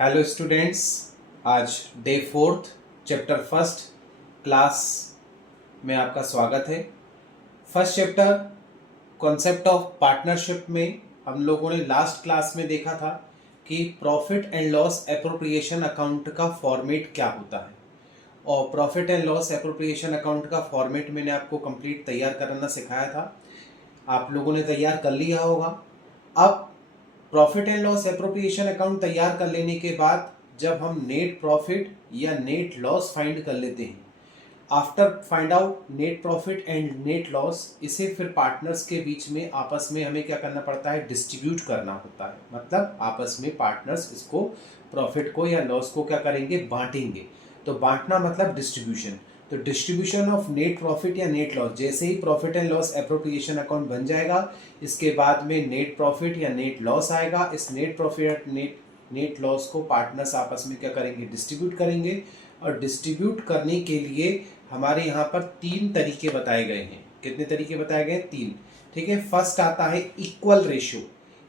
Hello students, आज day fourth chapter first class में आपका स्वागत है। First chapter concept of partnership में हम लोगों ने लास्ट क्लास में देखा था कि profit and loss appropriation account का फॉर्मेट क्या होता है, और profit and loss appropriation account का फॉर्मेट मैंने आपको कंप्लीट तैयार करना सिखाया था। आप लोगों ने तैयार कर लिया होगा। अब profit and loss appropriation account तैयार कर लेने के बाद जब हम नेट प्रॉफिट या नेट लॉस फाइंड कर लेते हैं, after find out net profit and net loss, इसे फिर पार्टनर्स के बीच में आपस में हमें क्या करना पड़ता है, डिस्ट्रीब्यूट करना होता है। मतलब आपस में पार्टनर्स इसको प्रॉफिट को या लॉस को क्या करेंगे, बांटेंगे। तो बांटना मतलब डिस्ट्रीब्यूशन। तो डिस्ट्रीब्यूशन ऑफ नेट प्रॉफिट या नेट लॉस, जैसे ही profit and loss appropriation account बन जाएगा, इसके बाद में नेट प्रॉफिट या नेट लॉस आएगा। इस नेट प्रॉफिट नेट लॉस को पार्टनर्स आपस में क्या करेंगे, डिस्ट्रीब्यूट करेंगे। और डिस्ट्रीब्यूट करने के लिए हमारे यहाँ पर तीन तरीके बताए गए हैं। कितने तरीके बताए गए? तीन। ठीक है। फर्स्ट आता है इक्वल रेशियो।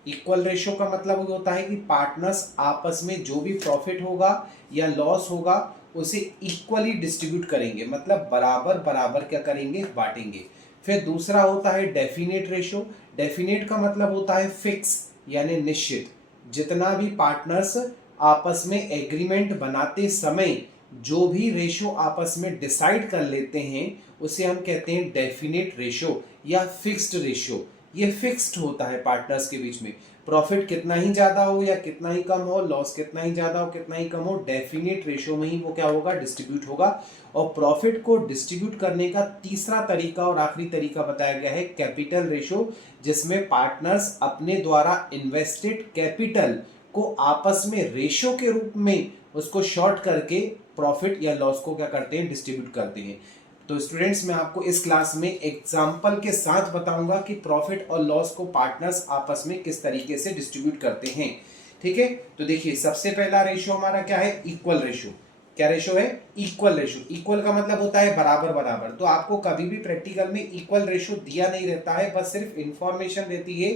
इक्वल रेशियो का मतलब ये होता है कि पार्टनर्स आपस में जो भी प्रॉफिट होगा या लॉस होगा उसे इक्वली डिस्ट्रीब्यूट करेंगे, मतलब बराबर बराबर क्या करेंगे, बांटेंगे। फिर दूसरा होता है डेफिनेट रेशियो। डेफिनेट का मतलब होता है फिक्स, यानी निश्चित। जितना भी पार्टनर्स आपस में एग्रीमेंट बनाते समय जो भी रेशियो आपस में डिसाइड कर लेते हैं उसे हम कहते हैं डेफिनेट रेशियो या फिक्स्ड रेशियो। ये फिक्स्ड होता है पार्टनर्स के बीच में। प्रॉफिट कितना ही ज्यादा हो या कितना ही कम हो, लॉस कितना ही ज्यादा हो कितना ही कम हो, डेफिनेट रेशियो में ही वो क्या होगा, डिस्ट्रीब्यूट होगा। और प्रॉफिट को डिस्ट्रीब्यूट करने का तीसरा तरीका और आखिरी तरीका बताया गया है कैपिटल रेशियो, जिसमें पार्टनर्स अपने द्वारा इन्वेस्टेड कैपिटल को आपस में रेशियो के रूप में उसको शॉर्ट करके प्रॉफिट या लॉस को क्या करते हैं, डिस्ट्रीब्यूट करते हैं। तो स्टूडेंट्स, मैं आपको इस क्लास में एग्जाम्पल के साथ बताऊंगा कि प्रॉफिट और लॉस को पार्टनर्स आपस में किस तरीके से डिस्ट्रीब्यूट करते हैं। ठीक है। तो देखिए, सबसे पहला रेशियो हमारा क्या है, इक्वल रेशियो। क्या रेशियो है? Equal ratio. इक्वल का मतलब होता है बराबर बराबर। तो आपको कभी भी प्रैक्टिकल में इक्वल रेशियो दिया नहीं रहता है, बस सिर्फ इंफॉर्मेशन रहती है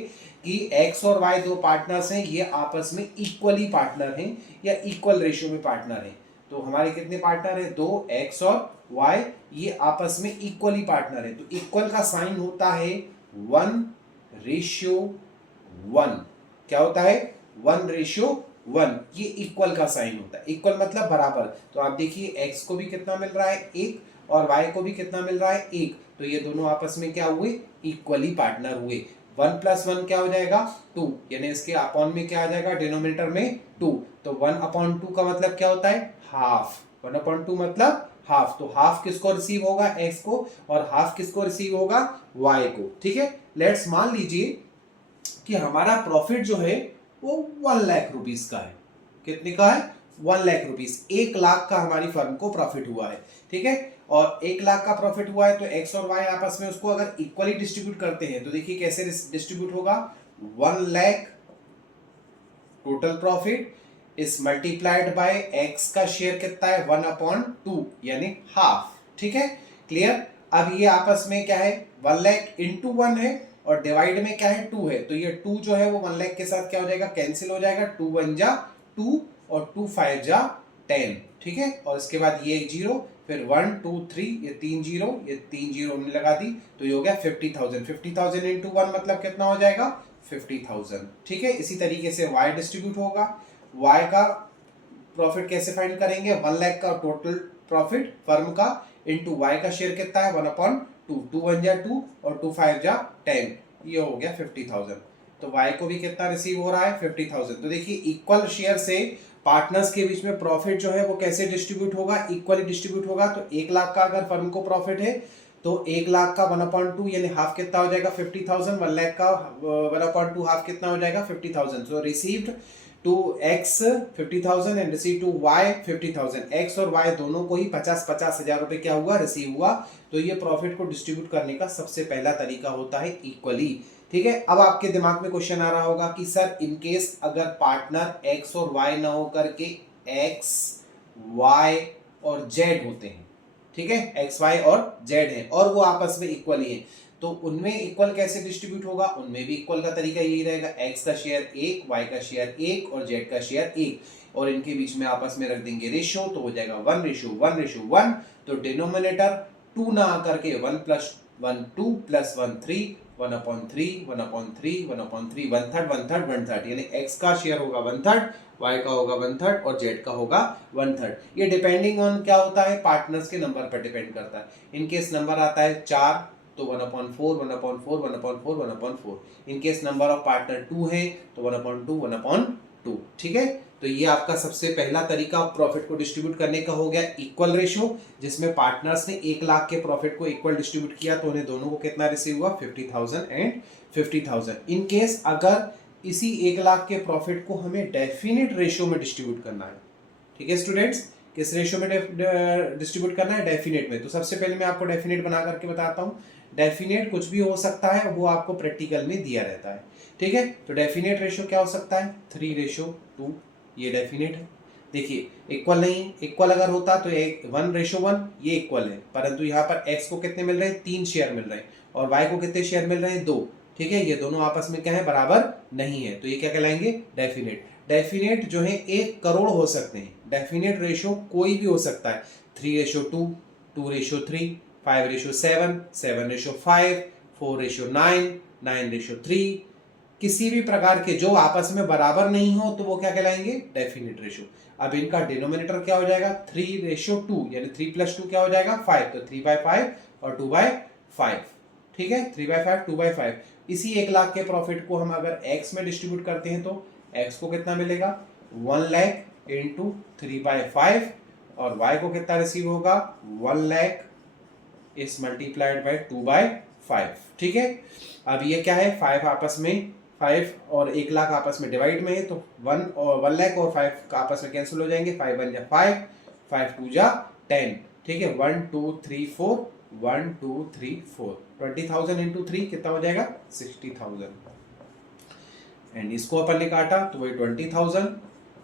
कि एक्स और वाई दो पार्टनर्स हैं, ये आपस में इक्वली पार्टनर हैं या इक्वल रेशियो में पार्टनर हैं। तो हमारे कितने पार्टनर है? दो, एक्स और वाई, ये आपस में इक्वली पार्टनर है। तो इक्वल का साइन होता है 1:1। क्या होता है? 1:1। ये इक्वल का साइन होता है। इक्वल मतलब बराबर। तो आप देखिए, एक्स को भी कितना मिल रहा है, 1, और वाई को भी कितना मिल रहा है, 1। तो ये दोनों आपस में क्या हुए, इक्वली पार्टनर हुए। 1+1 क्या हो जाएगा, 2, यानी इसके अपॉन में क्या आ जाएगा, डिनोमिनेटर में 2। तो 1/2 का मतलब क्या होता है, हाफ। 1/2 मतलब हाफ। तो हाफ किसको रिसीव होगा, एक्स को, और हाफ किसको रिसीव होगा, वाई को। ठीक है। लेट्स मान लीजिए कि हमारा प्रॉफिट जो है वो 1 लाख रुपीस का है। कितने का है? 1 लाख रुपीस। 1 लाख का हमारी फर्म को प्रॉफिट हुआ है। ठीक है। और 1 लाख का प्रॉफिट हुआ है तो एक्स और वाई आपस में उसको अगर इक्वली डिस्ट्रीब्यूट करते हैं तो देखिए कैसे डिस्ट्रीब्यूट होगा। 1 लाख टोटल प्रॉफिट इस मल्टीप्लाइड बाय एक्स का शेयर कितना है, 1/2, यानी हाफ। ठीक है। क्लियर। अब ये आपस में क्या है, 1 लाख इंटू 1 है, और डिवाइड में क्या है, 2 है। तो ये 2 जो है वो 1 लाख के साथ क्या हो जाएगा, कैंसिल हो जाएगा। 2 1 जा 2 और 2 5 जा 10। ठीक है। और इसके बाद ये एक जीरो, फिर 1 2 3, ये 3 जीरो, ये 3 जीरो हमने लगा दी, तो ये हो गया 50,000। 50,000 इंटू 1 मतलब कितना हो जाएगा, 50,000। ठीक है। इसी तरीके से y डिस्ट्रीब्यूट होगा। y का प्रॉफिट कैसे फाइंड करेंगे, 1 लाख का टोटल प्रॉफिट फर्म का इंटू y का शेयर कितना है, 1/2। 2 1 जा 2 और 2 5 जा 10, ये हो गया 50,000। तो y को भी कितना रिसीव हो रहा है, 50,000। तो देखिए, इक्वल शेयर से पार्टनर्स के बीच में प्रॉफिट जो है वो कैसे डिस्ट्रीब्यूट होगा, इक्वली डिस्ट्रीब्यूट होगा। तो 1 लाख का अगर फर्म को प्रॉफिट है तो 1 लाख का 1/2 यानी हाफ कितना हो जाएगा, 50,000। 1 लाख का 1/2 हाफ कितना हो जाएगा, 50,000। So received to X 50,000 and receive to Y 50,000। X और वाई दोनों को ही 50-50 हजार रुपए क्या हुआ, रिसीव हुआ। तो ये प्रॉफिट को डिस्ट्रीब्यूट करने का सबसे पहला तरीका होता है इक्वली। ठीक है। अब आपके दिमाग में क्वेश्चन आ रहा होगा कि सर, इनकेस अगर पार्टनर एक्स और वाई ना होकर के एक्स वाई और जेड होते हैं, ठीक है, एक्स वाई और जेड है, और वो आपस में इक्वली है, तो उनमें इक्वल कैसे डिस्ट्रीब्यूट होगा, उनमें भी इक्वल का तरीका यही रहेगा, x का शेयर 1, y का शेयर 1 और z का शेयर 1 और इनके बीच में आपस में रख देंगे रेशियो, तो हो जाएगा 1:1:1। तो डिनोमिनेटर 2 ना आकर के 1 + 1 2 + 1 3 1/3 1/3 1/3 1/3 यानी x का शेयर होगा 1/3, y का होगा 1/3 और z का होगा 1/3। ये डिपेंडिंग ऑन क्या होता है, पार्टनर्स के नंबर पर डिपेंड करता है। इनकेस नंबर आता है 4 तो 1/4 1/4 1/4 1/4। इनकेस नंबर ऑफ पार्टनर 2 है तो 1/2 1/2। ठीक है, तो ये आपका सबसे पहला तरीका प्रॉफिट को डिस्ट्रीब्यूट करने का हो गया इक्वल रेशियो, जिसमें पार्टनर्स ने 1 लाख के प्रॉफिट को इक्वल डिस्ट्रीब्यूट किया तो उन्हें दोनों को कितना रिसीव हुआ, 50,000 एंड 50,000। इन केस अगर इसी 1 लाख के प्रॉफिट को हमें डेफिनेट रेशियो में डिस्ट्रीब्यूट करना है, ठीक है स्टूडेंट्स, किस रेशियो में डिस्ट्रीब्यूट करना है, डेफिनेट में। तो सबसे पहले मैं आपको डेफिनेट बना करके बताता हूँ। डेफिनेट कुछ भी हो सकता है, वो आपको प्रैक्टिकल में दिया रहता है। ठीक है, तो डेफिनेट रेशियो क्या हो सकता है, 3:2, ये डेफिनेट है। देखिए इक्वल नहीं, इक्वल अगर होता तो 1:1 ये इक्वल है, परंतु यहाँ पर x को कितने मिल रहे हैं, 3 शेयर मिल रहे हैं और y को कितने शेयर मिल रहे हैं, 2। ठीक है, ये दोनों आपस में क्या है, बराबर नहीं है, तो ये क्या कहलाएंगे, डेफिनेट। डेफिनेट जो है 1 करोड़ हो सकते हैं। डेफिनेट रेशियो कोई भी हो सकता है, 3:2, 2:3, 5:7, 7:5, 4:9, 9:3, किसी भी प्रकार के जो आपस में बराबर नहीं हो तो वो क्या कहलाएंगे, डेफिनेट रेशियो। अब इनका डिनोमिनेटर क्या हो जाएगा, 3:2 यानी 3 + 2 क्या हो जाएगा, 5, तो 3/5 और 2/5। ठीक है, 3/5 2/5। इसी 1 लाख के प्रॉफिट को हम अगर x में डिस्ट्रीब्यूट करते हैं तो x को कितना मिलेगा, 1 लाख × 3/5 और y को कितना रिसीव होगा, 1 लाख इज मल्टीप्लाइड बाय 2/5। ठीक है, अब ये क्या है, 5 आपस में 5 और 1 लाख आपस में डिवाइड में है तो 1 लाख और 5 आपस में कैंसिल हो जाएंगे, 5 × 1 = 5, 5 × 2 = 10। ठीक है, 1 2 3 4 1 2 3 4, 20,000 × 3 कितना हो जाएगा, 60,000। एंड इसको अपन ने काटा तो वही 20,000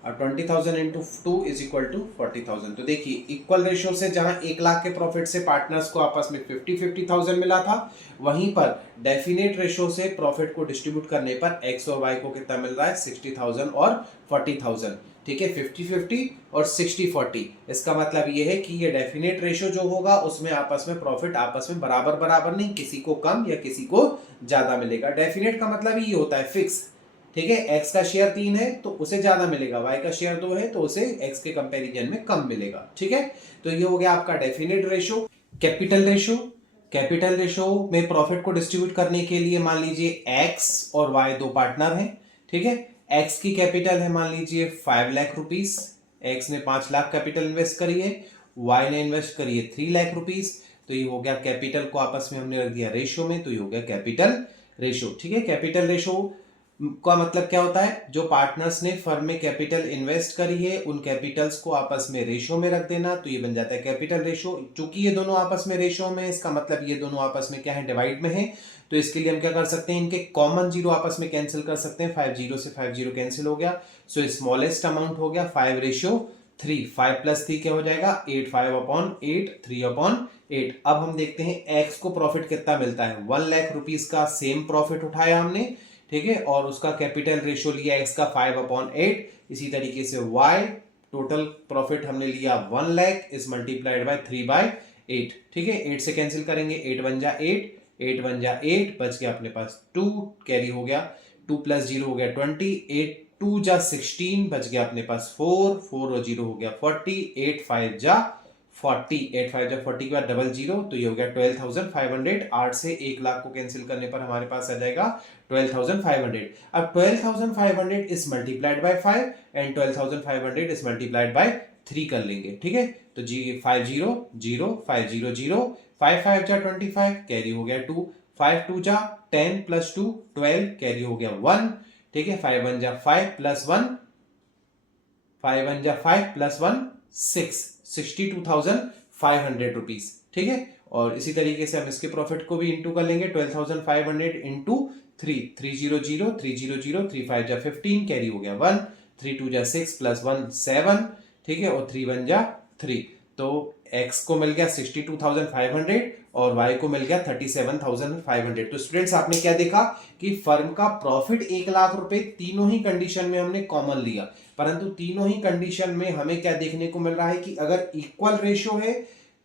और 20,000 × 2 = 40,000। तो देखिए इक्वल रेशियो से जहां 1 लाख के प्रॉफिट से पार्टनर्स को आपस में 50,000 मिला था, वहीं पर डेफिनेट रेशियो से प्रॉफिट को डिस्ट्रीब्यूट करने पर x और y को कितना मिल रहा है, 60,000 और 40,000। ठीक है, 50-50 और 60-40। इसका मतलब ये है कि ये डेफिनेट रेशियो जो होगा उसमें आपस में प्रॉफिट आपस में बराबर बराबर नहीं, किसी को कम या किसी को ज्यादा मिलेगा। डेफिनेट का मतलब ये होता है फिक्स। ठीक है, x का शेयर 3 है तो उसे ज्यादा मिलेगा, y का शेयर 2 है तो उसे x के कंपैरिजन में कम मिलेगा। ठीक है, तो ये हो गया आपका definite ratio. Capital ratio, capital ratio में प्रॉफिट को डिस्ट्रीब्यूट करने के लिए मान लीजिए x और y दो पार्टनर हैं। ठीक है, x की कैपिटल है मान लीजिए 5 लाख रुपीस, x ने 5 लाख कैपिटल इन्वेस्ट करी है, y ने इन्वेस्ट करी है 3 लाख रुपीस, तो ये हो गया कैपिटल को आपस में हमने रख दिया रेशियो में, तो ये हो गया कैपिटल रेशियो। ठीक है, कैपिटल रेशियो का मतलब क्या होता है, जो पार्टनर्स ने फर्म में कैपिटल इन्वेस्ट करी है उन कैपिटल्स को आपस में रेशियो में रख देना, तो ये बन जाता है कैपिटल रेशियो। चूंकि ये दोनों आपस में रेशियो में, इसका मतलब ये दोनों आपस में क्या है, डिवाइड में है, तो इसके लिए हम क्या कर सकते हैं, इनके कॉमन जीरो आपस में कैंसिल कर सकते हैं। 5 0 से 5 0 कैंसिल हो गया, सो स्मॉलेस्ट अमाउंट हो गया 5:3। 5 + 3 क्या हो जाएगा, 8, 5/8 3/8। अब हम देखते हैं एक्स को प्रॉफिट कितना मिलता है, 1 लाख रुपीस का सेम प्रॉफिट उठाया हमने। ठीक है, और उसका कैपिटल रेशियो लिया x का 5/8। इसी तरीके से y टोटल प्रॉफिट हमने लिया 1 लाख इज मल्टीप्लाइड बाय 3/8। ठीक है, 8 से कैंसिल करेंगे, 8 1 जा 8, 8 1 जा 8, बच गया अपने पास 2, कैरी हो गया 2 + 0 हो गया 20, 8 2 जा 16, बच गया अपने पास 4, 4 और 0 हो गया 40, 8 5 जा 40, 8 5 जा 40 के बाद 00, तो ये हो गया 12,500। 8 से 1 लाख को कैंसिल करने पर हमारे पास आ जाएगा 12,500। अब 12,500 is multiplied by 5 and 12,500 is multiplied by 3 कर लेंगे। ठीक है, तो जी 5 0 0 5 0 0, 5 5 जा 25, कैरी हो गया 2, 5 2 जा 10 + 2 12, कैरी हो गया 1। ठीक है, 5 1 जा 5 + 1, 5 1 जा 5 + 1 6, 62,500 रुपीज। ठीक है, और इसी तरीके से हम इसके प्रॉफिट को भी इंटू कर लेंगे, 12,500 इंटू 3, 300 300 3 5 जा 15, कैरी हो गया 1, 3 2 जा 6 + 1 7। ठीक है, और 3 1 जा 3, तो एक्स को मिल गया 62,500 और वाई को मिल गया 37,500। तो स्टूडेंट्स आपने क्या देखा कि फर्म का प्रॉफिट 1,00,000 रुपए तीनों ही कंडीशन में हमने कॉमन लिया, परंतु तीनों ही कंडीशन में हमें क्या देखने को मिल रहा है कि अगर इक्वल रेशियो है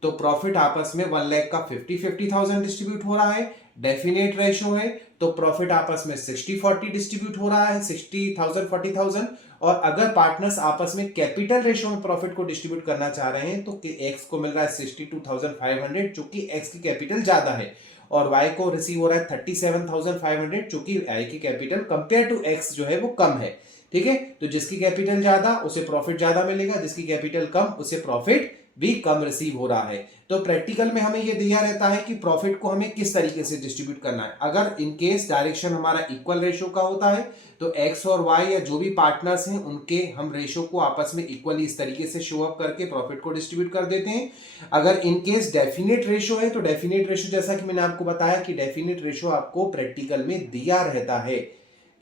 तो प्रॉफिट आपस में 1,00,000 का 50,000 डिस्ट्रीब्यूट हो रहा है। डेफिनेट रेशियो है तो प्रॉफिट आपस में 60-40 डिस्ट्रीब्यूट हो रहा है, 60,000 40,000। और अगर पार्टनर्स आपस में कैपिटल रेशियो में प्रॉफिट को डिस्ट्रीब्यूट करना चाह रहे हैं तो एक्स को मिल रहा है 62,500 चूंकि एक्स की कैपिटल ज्यादा है, और वाई को रिसीव हो रहा है 37,500 चूंकि वाई की कैपिटल कंपेयर टू एक्स जो है वो कम है। ठीक है, तो जिसकी कैपिटल ज्यादा उसे प्रॉफिट ज्यादा मिलेगा, जिसकी कैपिटल कम उसे प्रॉफिट भी कम रिसीव हो रहा है। तो प्रैक्टिकल में हमें यह दिया रहता है कि प्रॉफिट को हमें किस तरीके से डिस्ट्रीब्यूट करना है। अगर इन केस डायरेक्शन हमारा इक्वल रेशियो का होता है तो एक्स और वाई या जो भी पार्टनर्स हैं उनके हम रेशियो को आपस में इक्वली इस तरीके से शो अप करके प्रॉफिट को डिस्ट्रीब्यूट कर देते हैं। अगर इन केस डेफिनेट रेशियो है तो डेफिनेट रेशियो जैसा कि मैंने आपको बताया कि डेफिनेट रेशियो आपको प्रैक्टिकल में दिया रहता है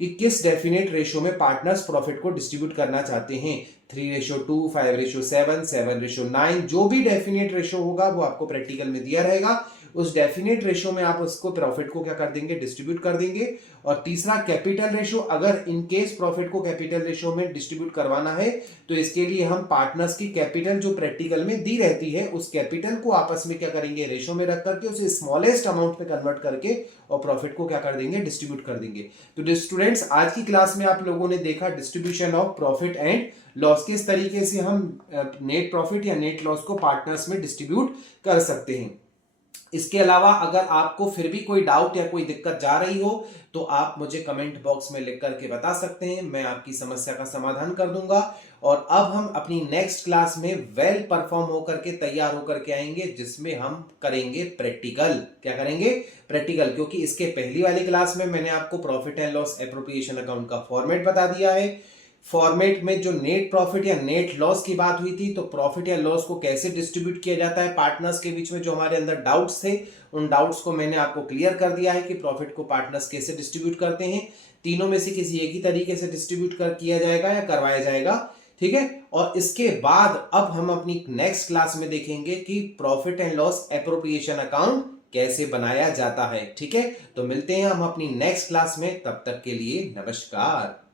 कि किस डेफिनेट रेशियो में पार्टनर्स प्रॉफिट को डिस्ट्रीब्यूट करना चाहते हैं। 3:2, 5:7, 7:9, जो भी डेफिनेट रेशियो होगा वो आपको प्रैक्टिकल में दिया रहेगा। उस डेफिनेट रेशियो में आप उसको प्रॉफिट को क्या कर देंगे, डिस्ट्रीब्यूट कर देंगे। और तीसरा कैपिटल रेशियो, अगर इन केस प्रॉफिट को कैपिटल रेशियो में डिस्ट्रीब्यूट करवाना है तो इसके लिए हम पार्टनर्स की कैपिटल जो प्रैक्टिकल में दी रहती है उस कैपिटल को आपस में क्या करेंगे, रेशियो में रख करके उसे स्मॉलेस्ट अमाउंट में कन्वर्ट करके और प्रॉफिट को क्या कर देंगे, डिस्ट्रीब्यूट कर देंगे। तो स्टूडेंट्स आज की क्लास में आप लोगों ने देखा distribution of profit and loss, किस तरीके से हम नेट प्रॉफिट या नेट लॉस को पार्टनर्स में डिस्ट्रीब्यूट कर सकते हैं। इसके अलावा अगर आपको फिर भी कोई डाउट या कोई दिक्कत जा रही हो तो आप मुझे कमेंट बॉक्स में लिख करके बता सकते हैं, मैं आपकी समस्या का समाधान कर दूंगा। और अब हम अपनी नेक्स्ट क्लास में वेल परफॉर्म होकर के तैयार होकर के आएंगे जिसमें हम करेंगे प्रैक्टिकल। क्या करेंगे, प्रैक्टिकल, क्योंकि इसके पहली वाली क्लास में मैंने आपको profit and loss appropriation account का फॉर्मेट बता दिया है। फॉर्मेट में जो नेट प्रॉफिट या नेट लॉस की बात हुई थी, तो प्रॉफिट या लॉस को कैसे डिस्ट्रीब्यूट किया जाता है पार्टनर्स के बीच में, जो हमारे अंदर डाउट्स थे उन डाउट्स को मैंने आपको क्लियर कर दिया है कि प्रॉफिट को पार्टनर्स कैसे डिस्ट्रीब्यूट करते हैं। तीनों में से किसी एक ही तरीके से डिस्ट्रीब्यूट किया जाएगा या करवाया जाएगा। ठीक है, और इसके बाद अब हम अपनी नेक्स्ट क्लास में देखेंगे कि profit and loss appropriation account कैसे बनाया जाता है। ठीक है, तो मिलते हैं हम अपनी नेक्स्ट क्लास में, तब तक के लिए नमस्कार।